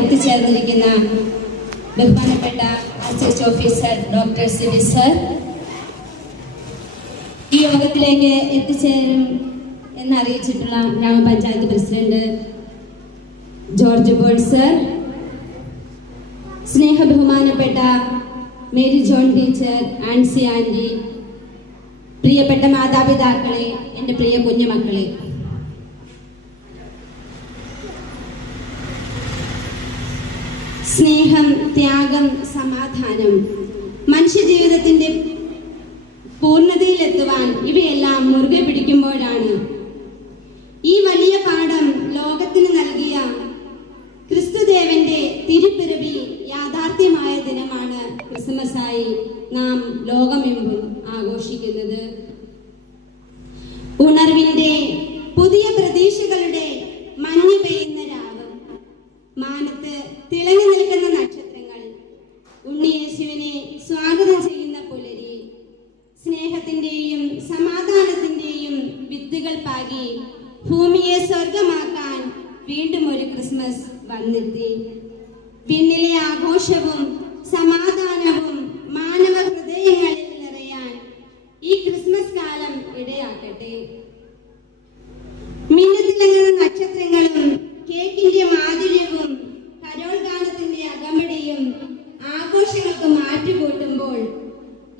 എത്തിച്ചേർന്നിരിക്കുന്ന ബഹുമാനപ്പെട്ട assistant officer doctor Sibi sir, ഈ യോഗത്തിലേക്ക് എത്തിച്ചേരും എന്നറിയിച്ചിട്ടുള്ള grama panchayat president George Paul sir, സ്നേഹ ബഹുമാനപ്പെട്ട Mary John teacher, Ancy aunty, പ്രിയപ്പെട്ട മാതാപിതാക്കളെ, എൻ്റെ പ്രിയ കുഞ്ഞുമക്കളെ, സ്നേഹം, ത്യാഗം, സമാധാനം മനുഷ്യജീവിതത്തിന്റെ പൂർണ്ണതയിലെത്തുവാൻ ഇവയെല്ലാം മുറുകെ പിടിക്കുമ്പോഴാണ് ഈ വലിയ പാഠം ലോകത്തിന് നൽകിയ ക്രിസ്തുദേവന്റെ തിരുപ്പിറവി യാഥാർത്ഥ്യമായ ദിനമാണ് ക്രിസ്മസായി നാം ലോകമെങ്ങും ആഘോഷിക്കുന്നത്. ഉണർവിന്റെ പുതിയ പ്രതീക്ഷകളുടെ മഞ്ഞ് പെയ്യുന്ന രാവ്, മാനത്ത് തിളങ്ങി നിൽക്കുന്ന നക്ഷത്രങ്ങൾ, ഉണ്ണിയേശുവിനെ സ്വാഗതം ചെയ്യുന്ന പുലരി, സ്നേഹത്തിന്റെയും സമാധാനത്തിന്റെയും വിത്തുകൾ പാകി ഭൂമിയെ സ്വർഗമാക്കാൻ വീണ്ടും ഒരു ക്രിസ്മസ് വന്നെത്തി. പിന്നിലെ ആഘോഷവും സമാധാനവും മാനവ ഹൃദയങ്ങളിൽ നിറയാൻ ഈ ക്രിസ്മസ് കാലം ഇടയാക്കട്ടെ. മിന്നിത്തിളങ്ങുന്ന നക്ഷത്രങ്ങളും കേക്കിന്റെ മാധുര്യവും കരോൾ ഗാനത്തിന്റെ അകമ്പടിയും ആഘോഷങ്ങൾക്ക് മാറ്റുകൂട്ടുമ്പോൾ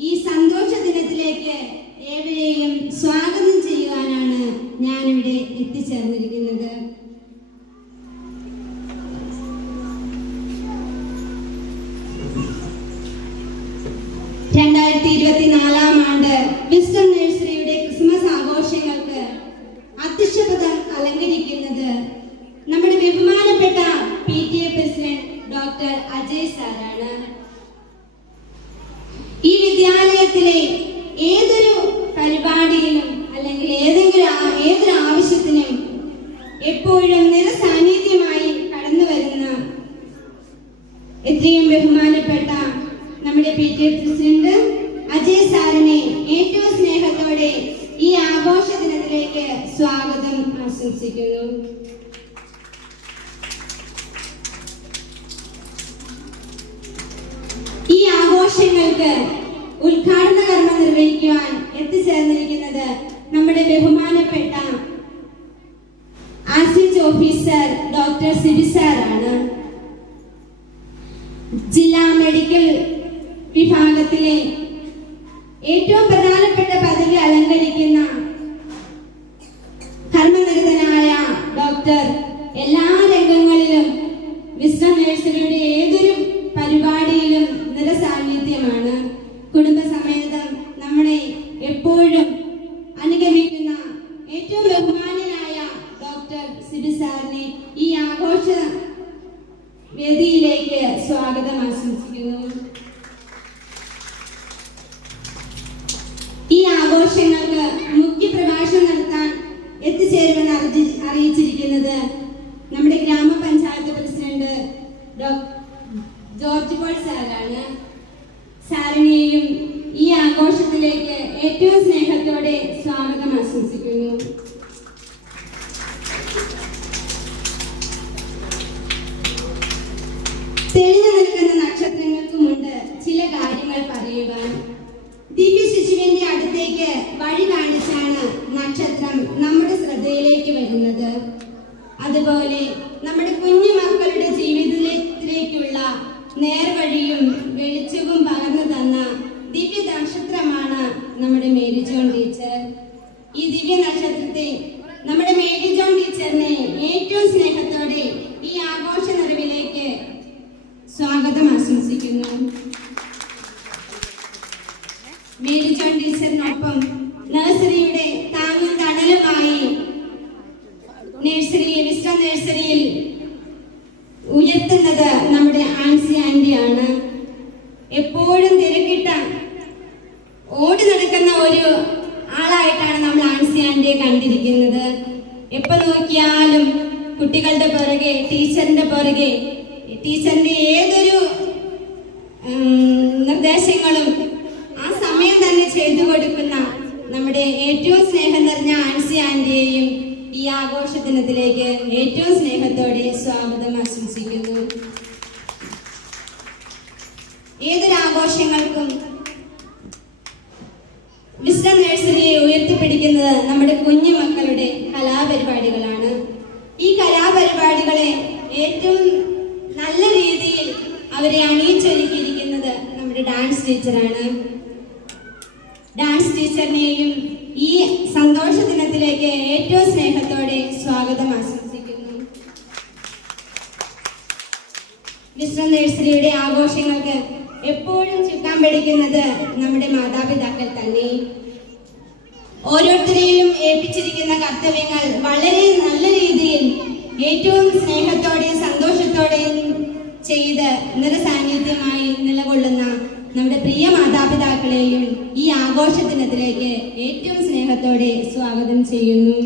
ഈ സന്തോഷ ദിനത്തിലേക്ക് ഏവരെയും സ്വാഗതം ചെയ്യുവാനാണ് ഞാനിവിടെ എത്തിച്ചേർന്നിരിക്കുന്നത്. ആണ്ട് വിസ്ഡം നഴ്സറിയുടെ ക്രിസ്മസ് ആഘോഷങ്ങൾക്ക് അധ്യക്ഷപദം അലങ്കരിക്കുന്നത് നമ്മുടെ ബഹുമാനപ്പെട്ട PTA പ്രസിഡന്റ് ഡോക്ടർ അജയ് സാറാണ്. ഈ വിദ്യാലയത്തിലെ ഏതൊരു പരിപാടിയിലും അല്ലെങ്കിൽ ഏതൊരു ആവശ്യത്തിനും എപ്പോഴും നിറസാന്നിധ്യമായി കടന്നു വരുന്ന എത്രയും ബഹുമാനപ്പെട്ട നമ്മുടെ PTA പ്രസിഡന്റ് അജയ് സാറിനെ ഏറ്റവും സ്നേഹത്തോടെ ഈ ആഘോഷ ദിനത്തിലേക്ക് സ്വാഗതം ആശംസിക്കുന്നു. ഈ ആഘോഷങ്ങൾക്ക് ഉദ്ഘാടന കർമ്മം നിർവഹിക്കുവാൻ എത്തിച്ചേർന്നിരിക്കുന്നത് നമ്മുടെ ബഹുമാനപ്പെട്ട അസിസ്റ്റന്റ് ഓഫീസർ ഡോക്ടർ സിബി സാറാണ്. ജില്ലാ മെഡിക്കൽ വിഭാഗത്തിലെ ഏറ്റവും പ്രധാനപ്പെട്ട പദവി അലങ്കരിക്കുന്ന കർമ്മനിരതനായ ഡോക്ടർ എല്ലാ രംഗങ്ങളിലും വിസ്ഡം നഴ്സറിയുടെ ഏതൊരു പരിപാടിയിലും നിറസാന്നിധ്യമാണ്. കുടുംബസമേതം നമ്മളെ എപ്പോഴും അനുഗമിക്കുന്ന ഏറ്റവും ബഹുമാന്യനായ ഡോക്ടർ സിബി സാറിനെ ഈ ആഘോഷ വേദിയിലേക്ക് സ്വാഗതം ആശംസിക്കുന്നു. ഈ ആഘോഷങ്ങൾക്ക് മുഖ്യ പ്രഭാഷണം നടത്താൻ എത്തിച്ചേരുമെന്ന് അറിയിച്ചിരിക്കുന്നത് നമ്മുടെ ഗ്രാമപഞ്ചായത്ത് പ്രസിഡന്റ് ജോർജ് പോൾ സാറാണ്. സാറിനെയും ഈ ആഘോഷത്തിലേക്ക് ഏറ്റവും സ്നേഹത്തോടെ സ്വാഗതം ആശംസിക്കുന്നു. തെളിഞ്ഞു നിൽക്കുന്ന നക്ഷത്രങ്ങൾക്കുമുണ്ട് ചില കാര്യങ്ങൾ പറയുവാൻ. ദിവ്യ ശിശുവിന്റെ അടുത്തേക്ക് വഴി കാണിച്ചാണ് നക്ഷത്രം നമ്മുടെ ശ്രദ്ധയിലേക്ക് വരുന്നത്. അതുപോലെ നമ്മുടെ കുഞ്ഞു മക്കളുടെ ജീവിതത്തിലേക്കുള്ള നേർവഴിയും വെളിച്ചവും പകർന്നു തന്ന ദിവ്യ നക്ഷത്രമാണ് നമ്മുടെ മേരി ജോൺ ടീച്ചർ. ഈ ദിവ്യ നക്ഷത്രത്തെ നമ്മുടെ മേരി ജോൺ ടീച്ചറിനെ ഏറ്റവും സ്നേഹത്തോടെ ഈ ആഘോഷ നിറവിലേക്ക് സ്വാഗതം ആശംസിക്കുന്നു. മേരി ജോൺ ടീച്ചറിനൊപ്പം നഴ്സറിയുടെ താങ്ങും തണലുമായി വിസ്ഡം നഴ്സറിയിൽ ഉയർത്തുന്നത് നമ്മുടെ ആൻസി ആന്റിയാണ്. എപ്പോഴും തിരക്കിട്ട ഓടി നടക്കുന്ന ഒരു ആളായിട്ടാണ് നമ്മൾ ആൻസി ആന്റിയെ കണ്ടിരിക്കുന്നത്. എപ്പോ നോക്കിയാലും കുട്ടികളുടെ പുറകെ, ടീച്ചറിന്റെ പുറകെ, ടീച്ചറിന്റെ ഏതൊരു നിർദ്ദേശങ്ങളും ആ സമയം തന്നെ ചെയ്തു കൊടുക്കുന്ന നമ്മുടെ ഏറ്റവും സ്നേഹം നിറഞ്ഞ ആൻസി ആന്റിയെയും ഈ ഈ ആഘോഷ ദിനത്തിലേക്ക് ഏറ്റവും സ്നേഹത്തോടെ സ്വാഗതം ആശംസിക്കുന്നു. ഏതൊരാഘോഷങ്ങൾക്കും വിസ്ഡം നഴ്സറിയെ ഉയർത്തിപ്പിടിക്കുന്നത് നമ്മുടെ കുഞ്ഞു മക്കളുടെ കലാപരിപാടികളാണ്. ഈ കലാപരിപാടികളെ ഏറ്റവും നല്ല രീതിയിൽ അവരെ അണിയിച്ചൊരുക്കിയിരിക്കുന്നത് നമ്മുടെ ഡാൻസ് ടീച്ചറാണ്. ഡാൻസ് ടീച്ചറിനെയും ഈ സന്തോഷ ദിനത്തിലേക്ക് ഏറ്റവും സ്നേഹത്തോടെ സ്വാഗതം ആശംസിക്കുന്നു. വിസ്ഡം നഴ്സറിയുടെ ആഘോഷങ്ങൾക്ക് എപ്പോഴും ചുക്കാൻ പിടിക്കുന്നത് നമ്മുടെ മാതാപിതാക്കൾ തന്നെ. ഓരോരുത്തരെയും ഏൽപ്പിച്ചിരിക്കുന്ന കർത്തവ്യങ്ങൾ വളരെ നല്ല രീതിയിൽ ഏറ്റവും സ്നേഹത്തോടെയും സന്തോഷത്തോടെയും ചെയ്ത് നിറസാന്നിധ്യമായി നിലകൊള്ളുന്ന നമ്മുടെ പ്രിയ മാതാപിതാക്കളെയും ഈ ആഘോഷ ദിനത്തിലേക്ക് ഏറ്റവും സ്നേഹത്തോടെ സ്വാഗതം ചെയ്യുന്നു.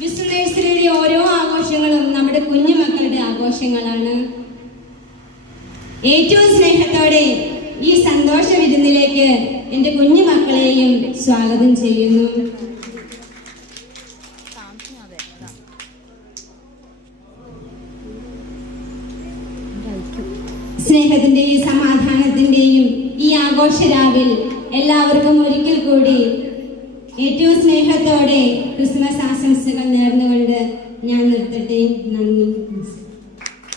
വിസ്ഡം നഴ്സറിയുടെ ഓരോ ആഘോഷങ്ങളും നമ്മുടെ കുഞ്ഞുമക്കളുടെ ആഘോഷങ്ങളാണ്. ഏറ്റവും സ്നേഹത്തോടെ ഈ സന്തോഷ വിരുന്നിലേക്ക് എൻ്റെ കുഞ്ഞു മക്കളെയും സ്വാഗതം ചെയ്യുന്നു. സ്നേഹത്തിന്റെയും സമാധാനത്തിന്റെയും ഈ ആഘോഷ രാവിൽ എല്ലാവർക്കും ഒരിക്കൽ കൂടി ഏറ്റവും സ്നേഹത്തോടെ ക്രിസ്മസ് ആശംസകൾ നേർന്നുകൊണ്ട്